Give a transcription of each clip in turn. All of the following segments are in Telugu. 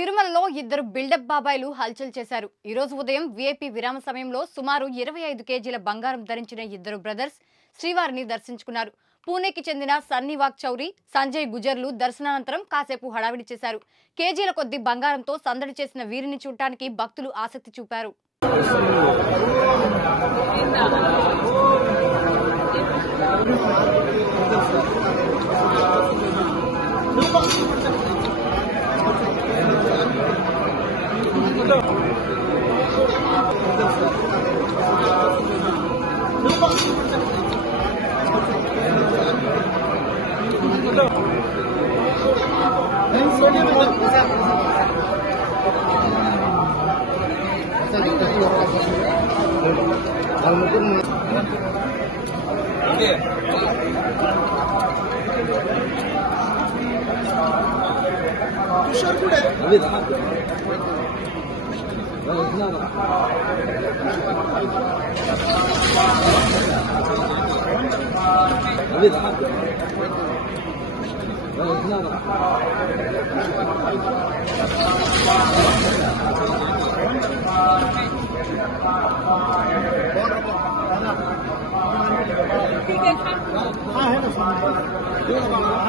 తిరుమలలో ఇద్దరు బిల్డప్ బాబాయిలు హల్చల్ చేశారు. ఈ రోజు ఉదయం వీఐపీ విరామ సమయంలో సుమారు 25 కేజీల బంగారం ధరించిన ఇద్దరు బ్రదర్స్ శ్రీవారిని దర్శించుకున్నారు. పూణేకి చెందిన సన్నీ వాక్ చౌరి, సంజయ్ గుజర్లు దర్శనానంతరం కాసేపు హడావిడి చేశారు. కేజీల కొద్ది బంగారంతో సందడి చేసిన వీరిని చూడటానికి భక్తులు ఆసక్తి చూపారు.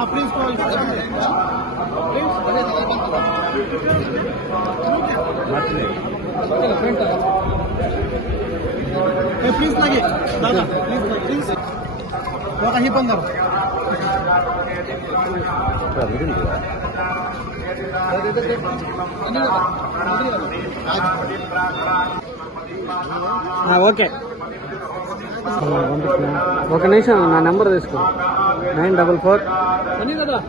प्लीज कॉल प्लीज लगे दादा प्लीज ही बंद ఓకే ఒక నిమిషం నా నెంబర్ తీసుకో 944 కదా